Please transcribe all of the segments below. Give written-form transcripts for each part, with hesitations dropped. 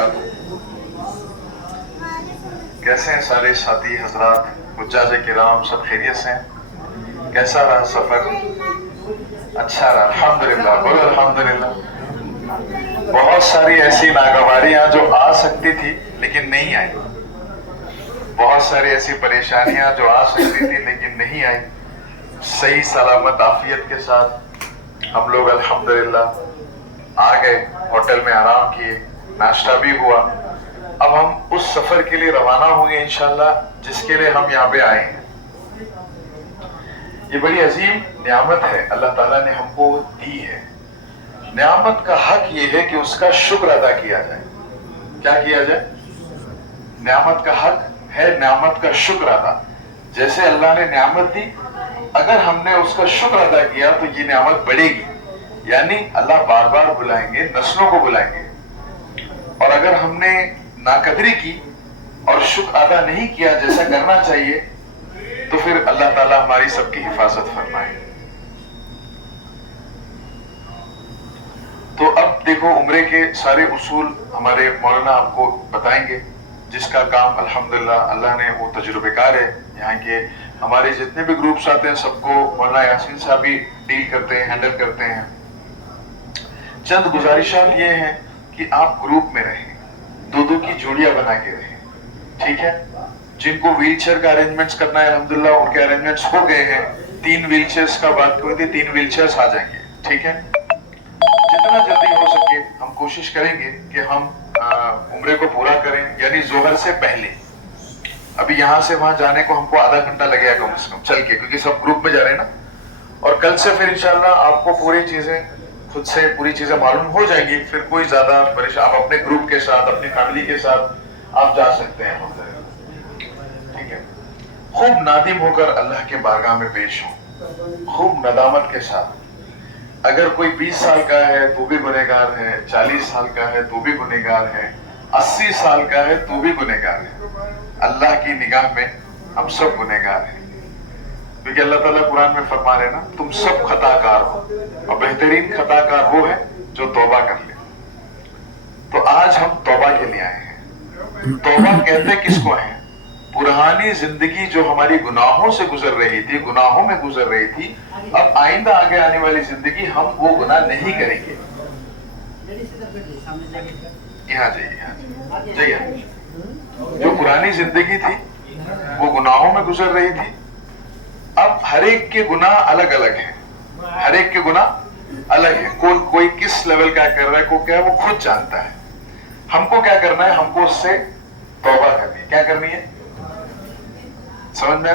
वबरकातुहू। कैसे हैं सारे साथी हजरात, हुज्जाज किराम, सब खैरियत से हैं? कैसा रहा सफर? अच्छा रहा, अल्हम्दुलिल्लाह, बोलो अल्हम्दुलिल्लाह। बहुत सारी ऐसी नागवारियां जो आ सकती थी लेकिन नहीं आई, बहुत सारी ऐसी परेशानियां जो आ सकती थी लेकिन नहीं आई। सही सलामत आफियत के साथ हम लोग अल्हम्दुलिल्लाह आ गए, होटल में आराम किए, नाश्ता भी हुआ। अब हम उस सफर के लिए रवाना होंगे इंशाल्लाह जिसके लिए हम यहाँ पे आए हैं। ये बड़ी अजीम नियामत है अल्लाह ताला ने हमको दी है। नियामत का हक ये है कि उसका शुक्र अदा किया जाए। क्या किया जाए? नियामत का हक है नियामत का शुक्र अदा। जैसे अल्लाह ने नियामत दी, अगर हमने उसका शुक्र अदा किया तो ये नियामत बढ़ेगी, यानी अल्लाह बार बार बुलाएंगे, नस्लों को बुलाएंगे। और अगर हमने नाकदरी की और शुक्र अदा नहीं किया जैसा करना चाहिए तो फिर अल्लाह ताला हमारी सबकी हिफाजत फरमाए। तो अब देखो, उम्रे के सारे उसूल हमारे मौलाना आपको बताएंगे, जिसका काम अल्हम्दुलिल्लाह अल्लाह ने, वो तजुर्बेकार है। यहाँ के हमारे जितने भी ग्रुप्स आते हैं सबको मौलाना यासीन साहब भी डील करते हैं, हैंडल करते हैं। चंद गुजारिशात ये हैं कि आप ग्रुप में रहें, दो दो की जोड़ियां बना के रहें, ठीक है? जिनको व्हील चेयर का अरेंजमेंट्स करना है अल्हम्दुलिल्लाह उनके अरेंजमेंट्स हो गए हैं। 3 व्हील चेयर्स का बात करी थी, 3 व्हील चेयर्स आ जाएंगे, ठीक है? जितना जल्दी हो सके हम कोशिश करेंगे कि हम उम्रे को पूरा करें, यानी जोहर से पहले। अभी यहाँ से वहां जाने को हमको आधा घंटा लगेगा कम से कम चल के, क्योंकि सब ग्रुप में जा रहे हैं ना। और कल से फिर इंशाल्लाह आपको पूरी चीजें खुद से पूरी चीजें मालूम हो जाएंगी, फिर कोई ज्यादा परेशान, आप अपने ग्रुप के साथ अपनी फैमिली के साथ आप जा सकते हैं, ठीक है? खूब नादिम होकर अल्लाह के बारगाह में पेश हो, खूब नदामत के साथ। अगर कोई 20 साल का है तो भी गुनहगार है, 40 साल का है तो भी गुनहगार है, 80 साल का है तो भी गुनहगार है। अल्लाह की निगाह में हम सब गुनहगार हैं, क्योंकि अल्लाह ताला कुरान में फरमा रहे ना, तुम सब खताकार हो और बेहतरीन खताकार वो है जो तौबा कर ले। तो आज हम तौबा के लिए आए हैं। तौबा कहते किसको है? पुरानी जिंदगी जो हमारी गुनाहों से गुजर रही थी, गुनाहों में गुजर रही थी, अब आइंदा आगे आने वाली जिंदगी हम वो गुनाह नहीं करेंगे। यहाँ जाइए। जो पुरानी जिंदगी थी वो गुनाहों में गुजर रही थी, अब हर एक के गुनाह अलग अलग हैं, हर एक के गुनाह अलग है। कोई किस लेवल का कर रहा है, को क्या है वो खुद जानता है। हमको क्या करना है? हमको उससे तौबा करनी है। क्या करनी है? समझ में?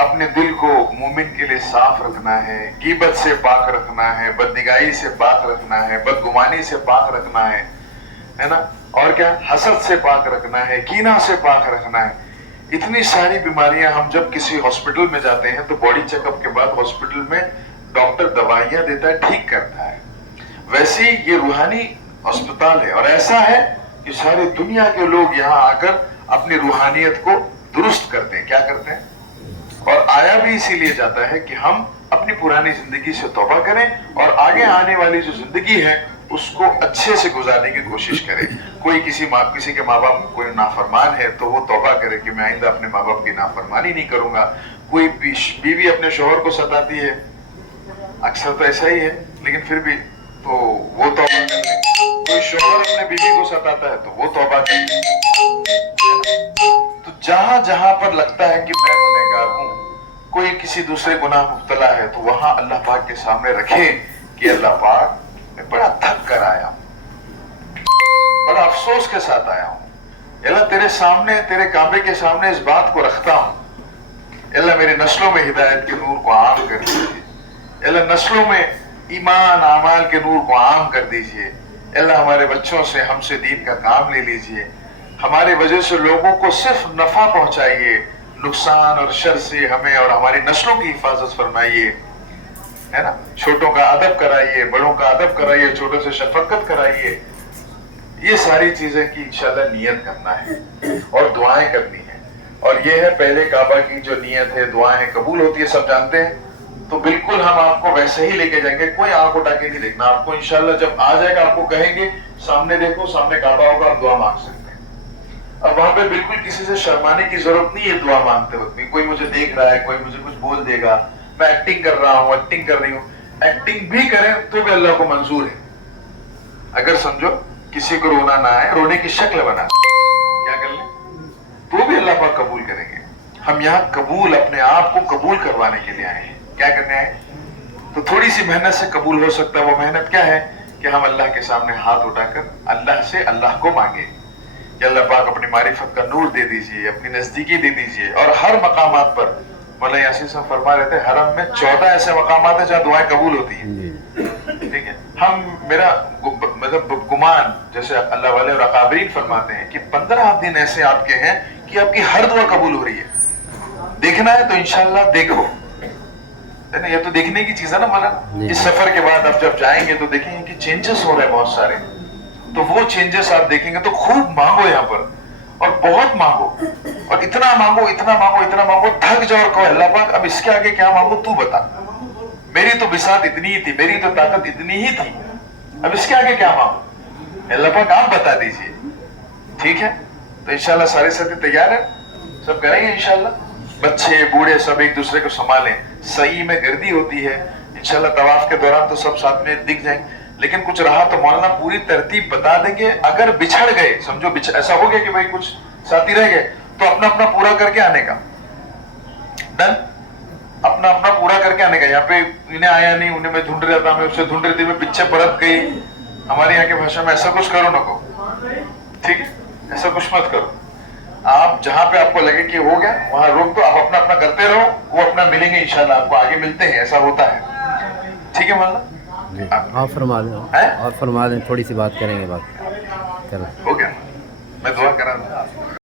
अपने दिल को मोमिन के लिए साफ रखना है, गीबत से पाक रखना है, बदनिगाही से पाक रखना है, बदगुमानी से पाक रखना है ना? और क्या? हसद से पाक रखना है, कीना से पाक रखना है। इतनी सारी बीमारियां, हम जब किसी हॉस्पिटल में जाते हैं तो बॉडी चेकअप के बाद हॉस्पिटल में डॉक्टर दवाइयां देता है, ठीक करता है। वैसे ही ये रूहानी अस्पताल है, और ऐसा है कि सारी दुनिया के लोग यहाँ आकर अपनी रूहानियत को दुरुस्त करते हैं। क्या करते हैं? और आया भी इसीलिए जाता है कि हम अपनी पुरानी जिंदगी से तौबा करें और आगे आने वाली जो जिंदगी है उसको अच्छे से गुजारने की कोशिश करें। कोई किसी के माँ बाप कोई नाफरमान है तो वो तौबा करे कि मैं आइंदा अपने माँ बाप की नाफरमानी नहीं करूंगा। कोई बीवी अपने शोहर को सताती है, अक्सर तो ऐसा ही है, लेकिन फिर भी तो वो तौबा कर ले। कोई शोहर अपने बीवी को सताता है तो वो तौबा कर ले। तो जहां जहां पर लगता है कि मैं गुनहगार हूं, कोई किसी दूसरे गुनाह मुब्तला है, तो वहां अल्लाह पाक के सामने रखे कि अल्लाह पाक मैं बड़ा थक कर आया हूं, बड़ा अफसोस के साथ आया हूं। अल्लाह तेरे सामने, तेरे काबे के सामने इस बात को रखता हूं, अल्लाह मेरे नस्लों में हिदायत के नूर को आम कर दीजिए, अल्लाह नस्लों में ईमान आमाल के नूर को आम कर दीजिए, अल्लाह हमारे बच्चों से, हमसे दीन का काम ले लीजिए, हमारे वजह से लोगों को सिर्फ नफा पहुंचाइए, नुकसान और शर से हमें और हमारी नस्लों की हिफाजत फरमाइए, है ना? छोटों का अदब कराइए, बड़ों का अदब कराइए, छोटों से शफकत कराइए। ये सारी चीजें की इंशाल्लाह नियत करना है और दुआएं करनी है। और ये है पहले काबा की जो नियत है, दुआएं कबूल होती है, सब जानते हैं। तो बिल्कुल हम आपको वैसे ही लेके जाएंगे, कोई आंख उठा के नहीं देखना। आपको इंशाल्लाह जब आ जाएगा आपको कहेंगे सामने देखो, सामने काबा होगा, आप दुआ मांग सकते हैं। अब वहां पे बिल्कुल किसी से शर्माने की जरूरत नहीं है दुआ मांगते वक्त भी। कोई मुझे देख रहा है, कोई मुझे कुछ बोल देगा, मैं एक्टिंग कर रहा हूँ, एक्टिंग कर रही हूँ, एक्टिंग भी करें तो भी अल्लाह को मंजूर है। अगर समझो किसी को रोना ना आए, रोने की शक्ल बना क्या कर ले तो भी अल्लाह पाक कबूल करेंगे। हम यहाँ कबूल, अपने आप को कबूल करवाने के लिए आए हैं। क्या करने आए? तो थोड़ी सी मेहनत से कबूल हो सकता है। वो मेहनत क्या है कि हम अल्लाह के सामने हाथ उठाकर अल्लाह से अल्लाह को मांगे कि अल्लाह पाक अपनी मारिफत का नूर दे दीजिए, अपनी नजदीकी दे दीजिए। और हर मकामात पर मौलाना यासीन साहब फरमा रहे थे, हरम में 14 ऐसे मकामात है जहाँ दुआएं कबूल होती हैं। ठीक है, हम मेरा मतलब गुमान, जैसे अल्लाह वाले और अकाबरीन फरमाते हैं कि 15 दिन ऐसे आपके हैं कि आपकी हर दुआ कबूल हो रही है। देखना है तो इंशाल्लाह देखो, है ना, ये तो देखने की चीज है ना मौलाना। इस सफर के बाद आप जब जाएंगे तो देखेंगे कि चेंजेस हो रहे हैं बहुत सारे। तो वो चेंजेस आप देखेंगे तो खूब मांगो यहाँ पर, और बहुत मांगो, और इतना मांगो, इतना मांगो, इतना मांगो, थक जाओ और कहो अल्लाह पाक अब इसके आगे क्या मांगो तू बता। मेरी तो बिसात इतनी ही थी, मेरी तो ताकत इतनी ही थी, अब इसके आगे क्या मांगो, अल्लाह पाक आप बता दीजिए। ठीक है, तो इंशाल्लाह सारे साथी तैयार है, सब करेंगे इंशाल्लाह। बच्चे बूढ़े सब एक दूसरे को संभालें। सही में गर्दी होती है, इंशाल्लाह तवाफ के दौरान तो सब साथ में दिख जाएंगे। लेकिन कुछ रहा तो मौलाना पूरी तरतीब बता देंगे। अगर बिछड़ गए, समझो ऐसा हो गया कि भाई कुछ साथी रह गए, तो अपना अपना पूरा करके आने का। डन, अपना अपना पूरा करके आने का। यहाँ पे इन्हें आया नहीं, उन्हें मैं ढूंढ रहा था, मैं उससे ढूंढ रही थी, मैं पीछे परत गई। हमारे यहाँ की भाषा में ऐसा कुछ करो ना को, ठीक है, ऐसा कुछ मत करो। आप जहां पे आपको लगे कि हो गया वहां रोक दो, आप अपना अपना करते रहो, वो अपना मिलेंगे इंशाल्लाह, आपको आगे मिलते हैं, ऐसा होता है। ठीक है मौलाना, आप फरमा दें, और फरमा दें, थोड़ी सी बात करेंगे, बात करें। हो गया, मैं दुआ करा दूं।